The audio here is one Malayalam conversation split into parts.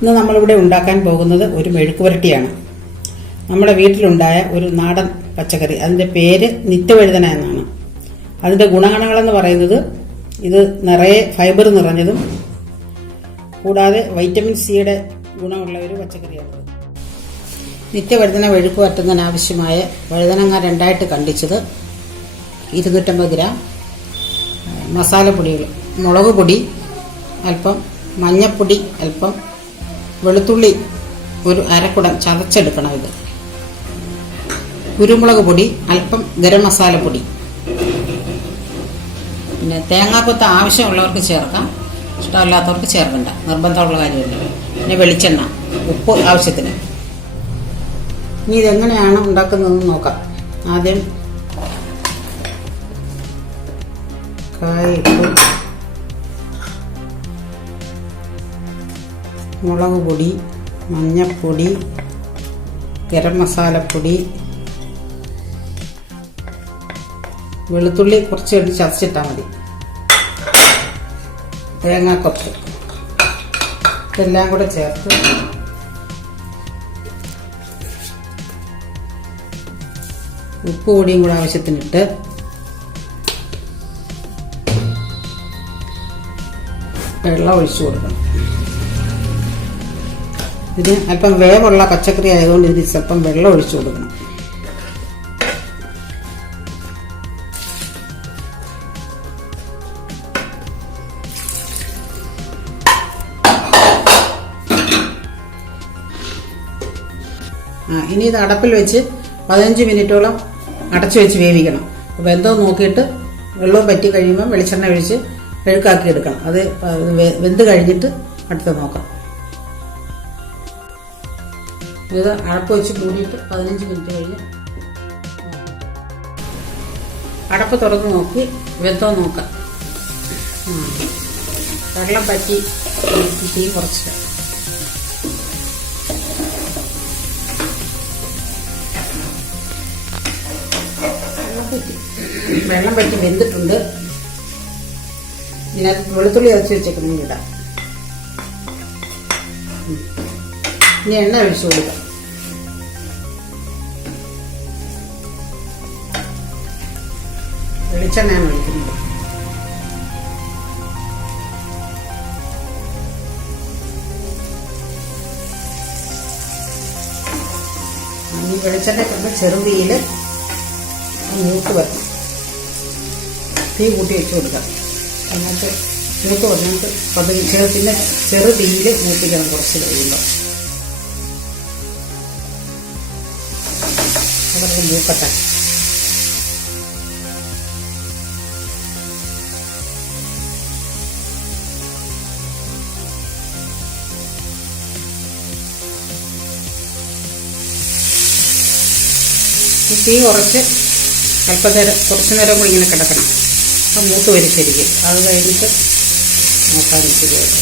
ഇന്ന് നമ്മളിവിടെ ഉണ്ടാക്കാൻ പോകുന്നത് ഒരു മെഴുക്ക് പുരട്ടിയാണ്. നമ്മുടെ വീട്ടിലുണ്ടായ ഒരു നാടൻ പച്ചക്കറി, അതിൻ്റെ പേര് നിത്യവഴുതന എന്നാണ്. അതിൻ്റെ ഗുണഗണങ്ങളെന്ന് പറയുന്നത് ഇത് നിറയെ ഫൈബർ നിറഞ്ഞതും കൂടാതെ വൈറ്റമിൻ സിയുടെ ഗുണമുള്ള ഒരു പച്ചക്കറിയാണ്. നിത്യവഴുതന മെഴുക്ക് പുരട്ടുന്നതിനാവശ്യമായ വഴുതനങ്ങ രണ്ടായിട്ട് കണ്ടിച്ചത് 250 ഗ്രാം, മസാലപ്പൊടികൾ മുളക് പൊടി അല്പം, മഞ്ഞൾപ്പൊടി അല്പം, വെളുത്തുള്ളി ഒരു അരക്കുടം ചതച്ചെടുക്കണം. ഇത് കുരുമുളക് പൊടി അല്പം, ഗരം മസാലപ്പൊടി, പിന്നെ തേങ്ങാക്കൊത്ത് ആവശ്യമുള്ളവർക്ക് ചേർക്കാം, ഇഷ്ടമല്ലാത്തവർക്ക് ചേർക്കണ്ട, നിർബന്ധമുള്ള കാര്യമില്ല. പിന്നെ വെളിച്ചെണ്ണ, ഉപ്പ് ആവശ്യത്തിന്. ഇനി ഇതെങ്ങനെയാണ് ഉണ്ടാക്കുന്നതെന്ന് നോക്കാം. ആദ്യം കായിട്ട് മുളക് പൊടി, മഞ്ഞൾപ്പൊടി, ഗരം മസാലപ്പൊടി, വെളുത്തുള്ളി കുറച്ച് ചതച്ചിട്ടാൽ മതി, തേങ്ങാക്കൊത്ത്, ഇതെല്ലാം കൂടെ ചേർത്ത് ഉപ്പ് പൊടിയും കൂടെ ആവശ്യത്തിനിട്ട് വെള്ളം ഒഴിച്ചു കൊടുക്കണം. ഇതിന് അല്പം വേവുള്ള പച്ചക്കറി ആയതുകൊണ്ട് ഇതിന് സ്വല്പം വെള്ളം ഒഴിച്ചു കൊടുക്കണം. ഇനി ഇത് അടപ്പിൽ വെച്ച് 15 മിനിറ്റോളം അടച്ചു വെച്ച് വേവിക്കണം. അപ്പോൾ എന്തോ നോക്കിയിട്ട് വെള്ളം പറ്റി കഴിയുമ്പോൾ വെളിച്ചെണ്ണ ഒഴിച്ച് മെഴുക്കാക്കി എടുക്കണം. അത് വെന്ത് കഴിഞ്ഞിട്ട് അടുത്ത് നോക്കാം. ഇത് അടപ്പ് വെച്ച് മൂടിയിട്ട് 15 മിനിറ്റ് കഴിഞ്ഞ് അടപ്പ് തുറന്ന് നോക്കി വെന്തോ നോക്കാം. വെള്ളം പറ്റി തീ കുറച്ച് വെള്ളം പറ്റി വെന്തിട്ടുണ്ട്. ഇതിനകത്ത് വെളുത്തുള്ളി അരച്ച് വെച്ചേക്കണമെങ്കിൽ ഇടാം. ഇനി എണ്ണ ഒഴിച്ചു കൊടുക്കാം. വെളിച്ചെണ്ണയാണ് ഒഴിക്കുന്നത്. ഈ വെളിച്ചെണ്ണ കൊണ്ട് ചെറുതീയിൽ മൂത്ത് വരും. തീ കൂട്ടി വെച്ച് കൊടുക്കാം. അതിനകത്ത് മൂത്ത് വന്നിട്ട് പിന്നെ ചെറുതീയിൽ മൂപ്പിക്കണം. കുറച്ച് കഴിയുമ്പോൾ അതൊക്കെ മൂക്കട്ടെ. തീ കുറച്ച് കുറച്ച് നേരം കൂടി ഇങ്ങനെ കിടക്കണം. അപ്പം മൂത്ത് വരും ശരിക്കും. അത് കഴിഞ്ഞിട്ട് നോക്കാൻ ശരിയായിട്ട്.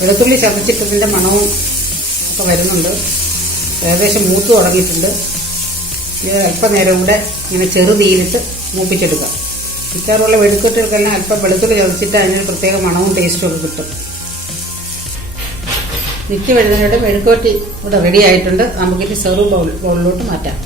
വെളുത്തുള്ളി ചതച്ചിട്ടതിൻ്റെ മണവും ഒക്കെ വരുന്നുണ്ട്. ഏകദേശം മൂത്ത് തുടങ്ങിയിട്ടുണ്ട്. ഇത് അല്പം നേരം കൂടെ ഇങ്ങനെ ചെറുതീയിലിട്ട് മൂപ്പിച്ചെടുക്കാം. മിക്കവാറുള്ള വെളുക്കുട്ടികൾക്കെല്ലാം അല്പം വെളുത്തുള്ളി ചതച്ചിട്ട് അതിനൊരു പ്രത്യേക മണവും ടേസ്റ്റും ഒക്കെ കിട്ടും. നിത്യവഴുതനയുടെ മെഴുക്കുവരട്ടി ഇവിടെ റെഡി ആയിട്ടുണ്ട്. നമുക്കിത് സെർവ് ബൗളിലോട്ട് മാറ്റാം.